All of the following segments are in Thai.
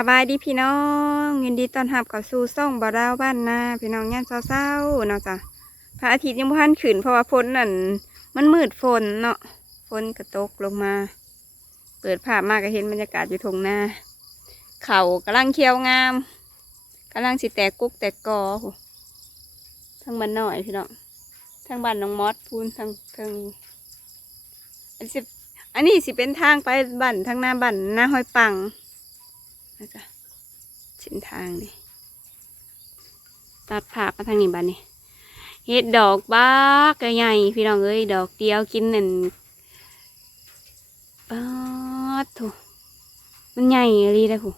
สบายดีพี่น้องยินดีต้อนรับเข้าสู่ซ่องบ่าวดาวบ้านนาพี่น้องย่านเศร้าๆเนาะจ้ะพระอาทิตย์ยังบ่ทันขึ้นเพราะว่าฝนนั่นมันมืดฝนเนาะฝนกระตกลงมา เปิดภาพมาก็เห็นบรรยากาศอยู่ทงนาเขากำลังเคี้ยวงามกำลังสิแตกกุ๊กแตกกอทั้งบ้านน้อยพี่น้องทั้งบ้านน้องมอสพูนทั้งทั้งอันนี้สิอันนี้สิเป็นทางไปบ้านทางหน้าบ้านหน้าห้อยปัง นะจ๊ะเส้นทางนี่ตัดผ่ามาทางนี้บ้านนี่เฮ็ดดอกบ้ากระใหญ่พี่น้องเอ้ยดอกเดียวกินหนั่นป๊าดโถมันใหญ่อะไรได้หู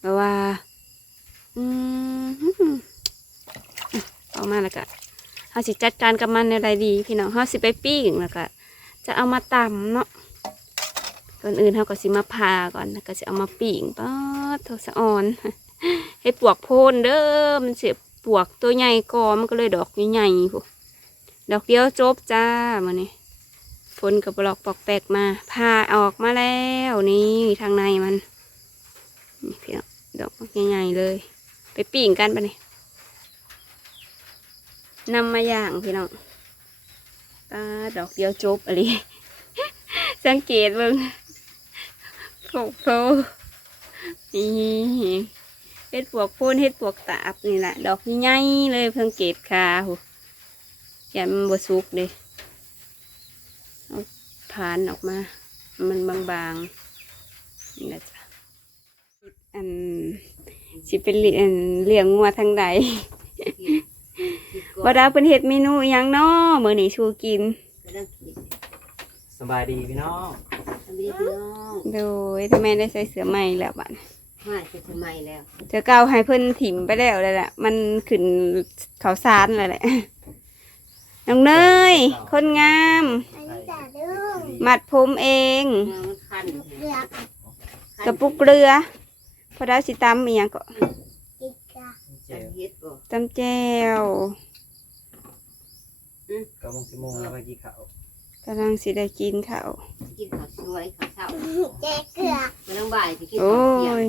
แบบว่า อืมออกมาแล้วก็เขาสิจัดการกับมันในไรดี พี่น้องเขาสิไปปิ้งแล้วก็จะเอามาตำเนาะ ก่อนอื่นเขาก็สิมาพาก่อนก็สิเอามาปิ่งป๊าดทสะออน ให้ปวกโพนเด้อมันเสียปวกตัวใหญ่กอมันก็เลยดอกใหญ่ๆพูดอกเดียวจบจ้ามาเนี่ยฝนกับบลอกปอกแปกมาพาออกมาแล้วนี่ทางในมันนี่พี่น้องดอกใหญ่ๆเลย ไปปิ่งกันปะนี่ยนำมาอย่างพี่น้องป้าดดอกเดียวจบอะไรสังเกตเบิ่ง โผล่โผล่นี่เฮ็ดปวกโพนเฮ็ดปวกตาบนี่แหละดอกใหญ่ๆเลยเพิ่งเกตคาโหอย่ามันบสุกเลยเอาผ่านออกมา มันบางๆนี่แหละจ้ะอันสิเป็นเลี้ยงเลี้ยงงัวทางใดว่าดาวเป็นเห็ดเมนูอหยังน้อมื้อนี้ชูกินสบายดีพี่น้อง ทำดีพี่น้องโดยทำไมได้ใส่เสื้อใหม่แล้วบัดมาจะทำไมแล้วเธอเก่าให้เพิ่นถิ่มไปแล้วเลยแหละมันขึ้นเขาซานเลยแหละน้องเนยคนงาม อันนี้จะดึงมัดผมเองมันคันเลือกกระปุกเกลือพอได้สิตำอีหยังก็กินกะเจ็บเฮ็ดบ่ตำแจ่วเก้าโมงสิบโมงแล้วไปกี่เขาว กำลังสิได้กินข้าวกินข้าวสวยข้าวเช้าแจกเกลือกมาต้องบ่ายจะกินโอ้ข้าวเที่ยงย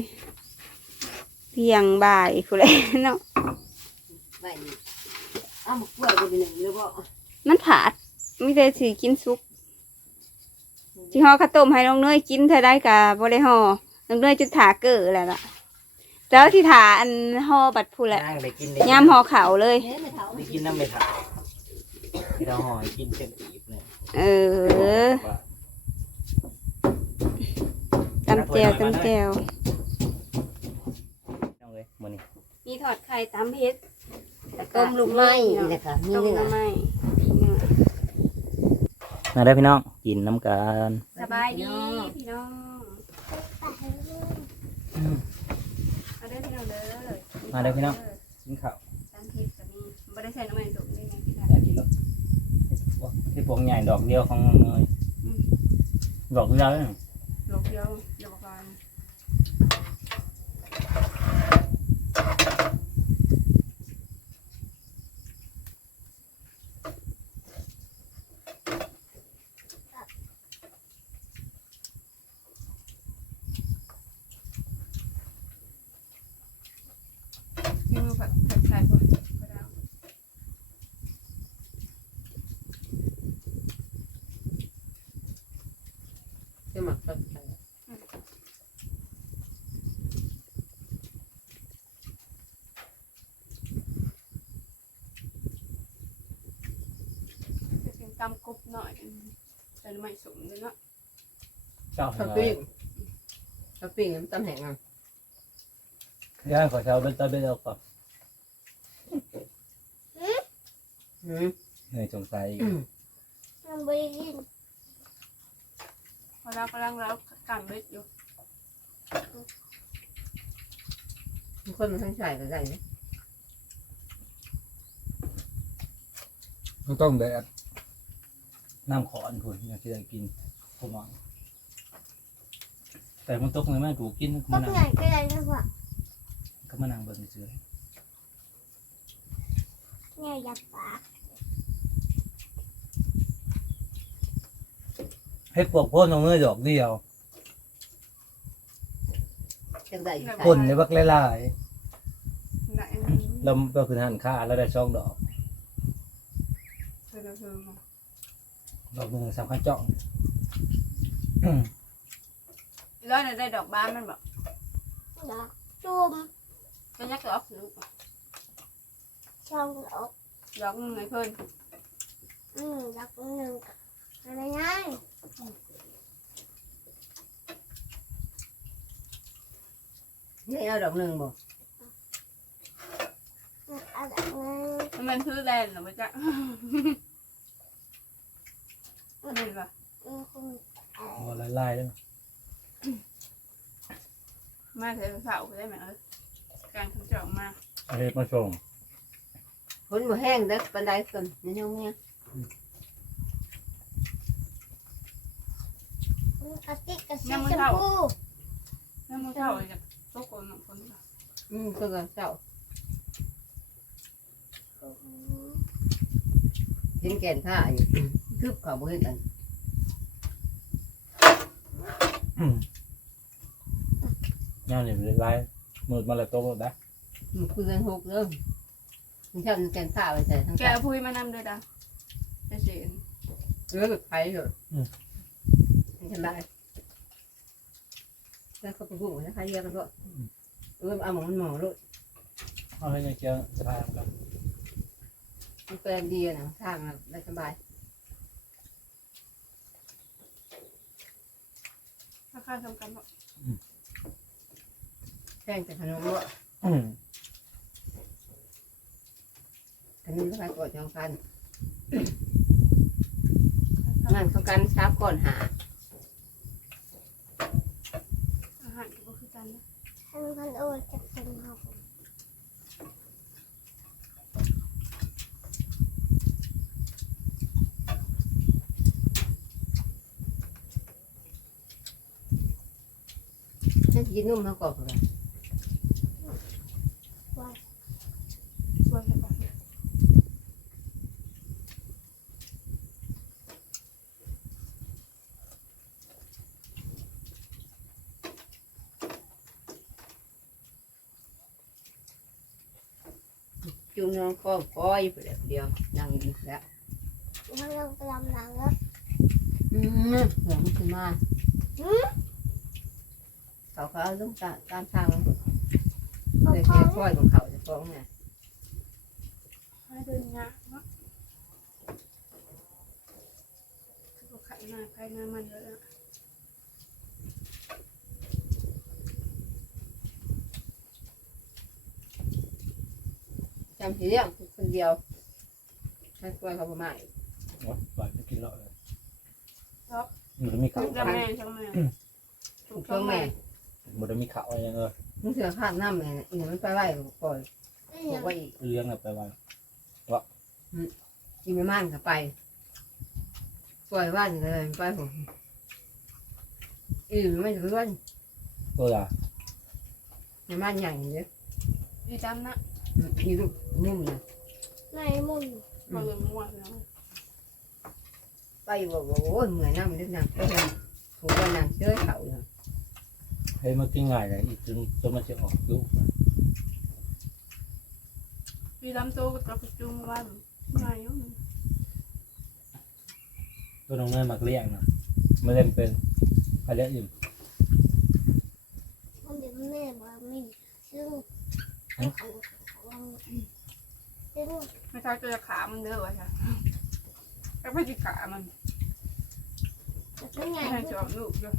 เที่ยงบ่ายคุเลยเนาะบ่ายนี้เอามากล้วยก็เป็นหนึ่งหรือบ่มันผาดไม่ได้สิกินซุปที่ห่อข้าวต้มให้น้องเนยกินเธอได้กับ่ได้ห่อน้องเนยจะถาเกิดแล้วล่ะแล้วที่ถาอันห่อบัดพูแหละย่างได้กินได้ยามห่อเขาวเลยเฮ้ยไม่เท่าได้กินน้ำไม่ถ่ายที่เราห่อให้กินเต็มตีบ เลยเออตำแจวตำแจวน้องเลยมื้อนี้มีทอดไข่ตำเฮ็ดต้มลูกไม้นี่แหละค่ะมีต้มเนื้อน้ำไม้มาได้อพี่น้องกินน้ำกันสบายดีพี่น้องอืมเอาได้อพี่น้องเด้อมาเด้อพี่น้องกินข้าวตำเฮ็ดก็มีบ่ได้ใส่น้ำมันสุกนี่ไงพี่น้องอยากกินแล้ว ที่พวงใหญ่ดอกเดียวของเนยดอกเดียวเลย ดอกเดียวเดี๋ยวบอกก่อนกินมาผัดผัดไข่ก่อนก็ได้ จะหมักตัด จะเป็น ตำกบหน่อยใส่น้ำมันสุกเลยเนาะเจ้าข้าวปิ้งข้าวปิ้งน้ำตาลแห้งอะย่างขอเช้าเป็นตาเป็นดอกก่อนอืมเนยสงสัยมันไม่กินพอเรากำลังแล้วกันเบ็ดอยู่คนมันทั้งใส่ก็ได้นะมันต้องแดด น้ำขอนคุณอยากจะได้กินผมว่าแต่มันตกเลยแม่ถูกกินก็ก็มานั่งเหนื่อยก็เลยนะว่าก็มานั่งเบิ่งเฉยเนี่ยอยากปากเฮ็ดพวกพ่นเอาเงยดอกเดียวแจังได้อยู่ใส่คนในบักหลายไหนๆเราก็คือหันค่าแล้วได้ช่องดอก เธอเธอมา ดอกหนึ่งสามพันจ่องร้อยน่ะได้ดอกบานมันบอกดอกจุ่มเป็นยักษ์ดอกลูกช่องดอกดอกหนึงไงเพิ่นอืมดอกหนึ่งอะไรง่ายนี่เอาดอกหนึ่งบ่เอาดอกหนึ่ง มันเป็นพื้นแลนด์เหรอมันจะ มันเป็นปะอืมคุณเอ่อหัวลายๆเลยมาเถอะเสาไปได้ไหมเออการคำจองมาเอาเฮ็ดมาส่งฝนบ่แห้งเด้อปานใดส่วนนี่ยังเนี่ยคุณกระติกกระสีชมพูแล้วมันเท่าจะตกคนหนึ่งคนอืมก็ก็เจ้าอืมเห็นแก่นผ้าอยู่คืบเขาบ่เห็นกัน ย่างนี่ลายๆมืดมาแล้วโตแล้วได้มันคือกันหกเด้อมันชอบแก่นผ้าไว้ใส่ทั้งแกกายเอาพุยมานำด้วยดังจะเสียนเออแบบไผเถอะมันสบายแล้วเขาไปพูดนะคะเยอะกันก็เออเอาหมอนหมอลูกเอาให้ยังเจอสภาพกันมันแปลงดีอะนะทางอะได้สบาย ราคาสำคัญบอกแป้งแต่ขนมด้วยอืมขนมราคาก่อนจังพันงานเขากันซับก่อนหาอาหารก็คือกันนะให้มันพันโอจะเป็นหก ฉันกินนุ่มมาก่อนเลยช่วยกันก่อนจุ่มน้องก้อมก้อยไปแล้วเดียวนั่งดีแล้วมันลงไปลำหลังแล้วอืมเหลืองขึ้นมาอืม เขาเขาเอาต้องตามตามทางมันหมดพอเลยพอแค่ก้อยของเขาจะฟ้องไงให้เดินยากเนาะคือไข่หน้าไข่หน้ามันเยอะแล้วจำสีเรื่องคนเดียวให้ก้อยเขาประมาณโอ้ยปล่อยไปกินเลาะเลยมันจะมีเขาช่างแม่ช่างแม่ ถูกต้องแม่ มันจะมีเขาอะไรอย่างเงี้ยมึงเสือข้างน้ำแม่เนี่ยอีกมันไปไหวก่อยบอกว่าอีกเลี้ยงอะไปวันอีไม่มั่นก็ไปปล่อยว่านเลยไปผมอีไม่ถึงวันตัวละไม่มั่นใหญ่เลยดีจำนะอีลูกนุ่มนะในมุนเราอย่างมั่วเนาะไปบอกว่าโอ้ยเหมือนน้ำมันนึกนางไปนางถูกว่านางเชื่อเขาเนาะ ให้มากินง่ายเลยอีกจนจนมันจะออกลูกดีจำโตกับตัวจุ่มว่าง่ายอยู่ตัวน้องเนยมักเลี้ยงนะไม่เล่นเป็นอะไรอื่นมันเดี๋ยวแม่บอกมีซึ่งซึ่งไม่ใช่ตัวขามันเด้อวะจ้ะแล้วพอดีขามัน มันไงให้จอบลูกด้วย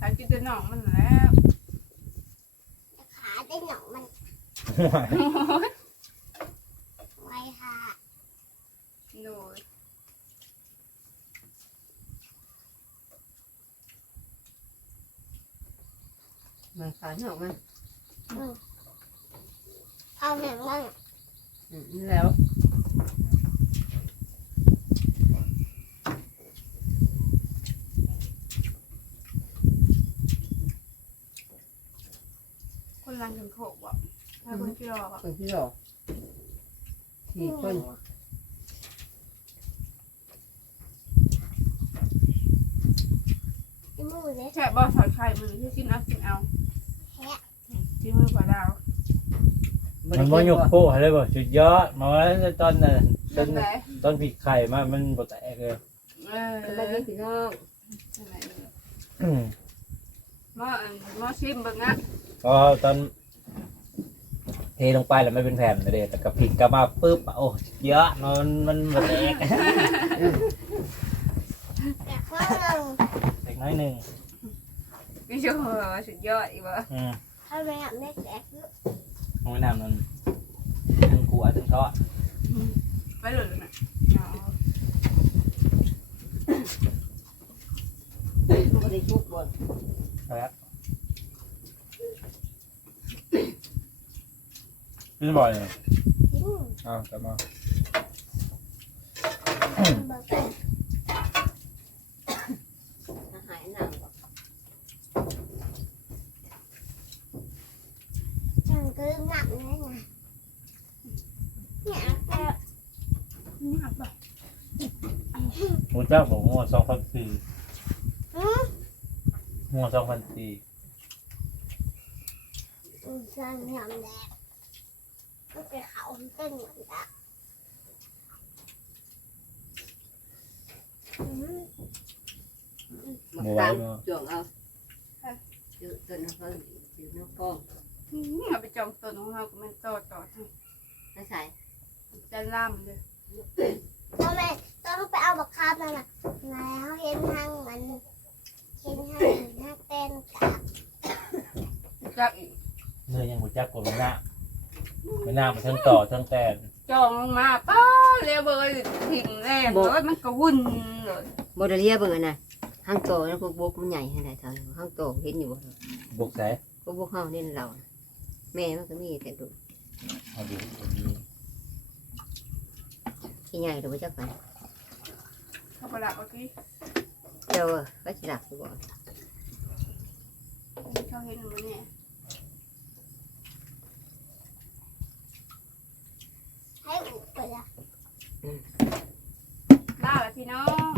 ถ้ากินแต่น้องมันแล้วขาได้หนองมันไว้ค่ะโดยมันขาดออกมาเอาหนังมัน อืมแล้ว คนรันถึงโขกบอก ถ้าคนที่รอบอกคนที่หลอกสี่คนไอ้มูเลยแช่บอสถอยไข่มือที่กินเอากินเอาแฮะที่มือบ่ดาวมันบ่ยกโป้ให้เลยบ่สุดยอดมาไว้ตอนนั้นตเป็อนนไหนตอนผีไข่มามันบ่แตกเลยเออสบายดีพี่น้องอืมหมออันหมอชิมเบิ่งอะก็ตอนเทลงไปแล้วไม่เป็นแผ่นเลยเด้แต่กับพริกกลับมาปุ๊บโอ้เยอะมันมันบ่แตกแต่ข้างหนึ่งเล็กน้อยหนึงพี่ชูสุดยอดอีกบ่อืมถ้าไม่อยากได้แตกเยอะเอาไว้น้ำมันถึงกัวถึงทอดไปเลยนะมันก็ได้ชุกบ่ครับ พี่บ่อยเลยกินอ้าวกลับมาบอกอาหารหนังบ่ฉันก็หนักเลยนะเนี่ยแต่นี่ครับบ่หมูเจ้าบอกงัวสองพันสี่อืมงัวสองพันสี่อืม ฉันยอมแดกก็ไปเขาเต้นเหมือนกันอืมมาตามจ่วงเอาจืดต้นน้ำเพิ่งจืดน้ำฟองเอาไปจองตัวของเราก็มันต่อต่อทั้งแล้วใส่จะล่ามเลยทำไมต้องไปเอาบักคาบนั่นน่ะแล้วเห็นทางมันเห็นทางหน้าเต้นกับจักอีก เนื้อยังหมูจักกว่ามันหน้า มันหน้ามันทั้งต่อทั้งแตนจองลงมาป้าเรียบเลยถิ่มแรงเลยมันก็วุ่นเลยโมเดลียเบิ่งอันน่ะห้างโตนะพวกบุกมันใหญ่ขนาดเท่าห้างโตเห็นอยู่บ่บุกใส่พวกบุกเฮาเล่นเราแม่มันก็มีแต่ดูเอาดูเอาดูขี้ใหญ่หรือว่าจักกันเขาประหลาดเมื่อกี้เจ้าก็สิหลักอยู่บ่เขาเห็นมันเนี่ย ให้อุปละ ล่าแล้วพี่น้อง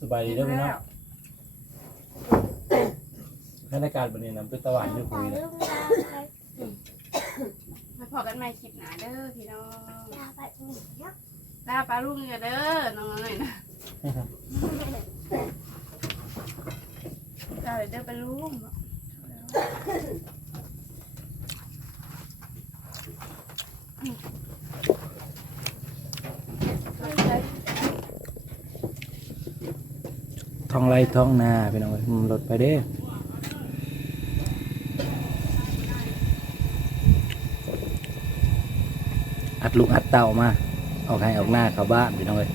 สบายดีเด้อพี่น้องบรรยากาศวันนี้น้ำเป็นตะวันอยู่คุยนะลูกดาวไปมาพอกันใหม่คลิปหนาเด้อพี่น้องดาวไปอีกเนาะลาปลาลูกเด้อน้องหน่อยนะลาเด้อปลาลูก ท้องไรท้องนาไปน้องรถไปเด้อัดลูกอัดเต่ามาออกให้ออกหน้าเข้าบ้านพี่น้องเลย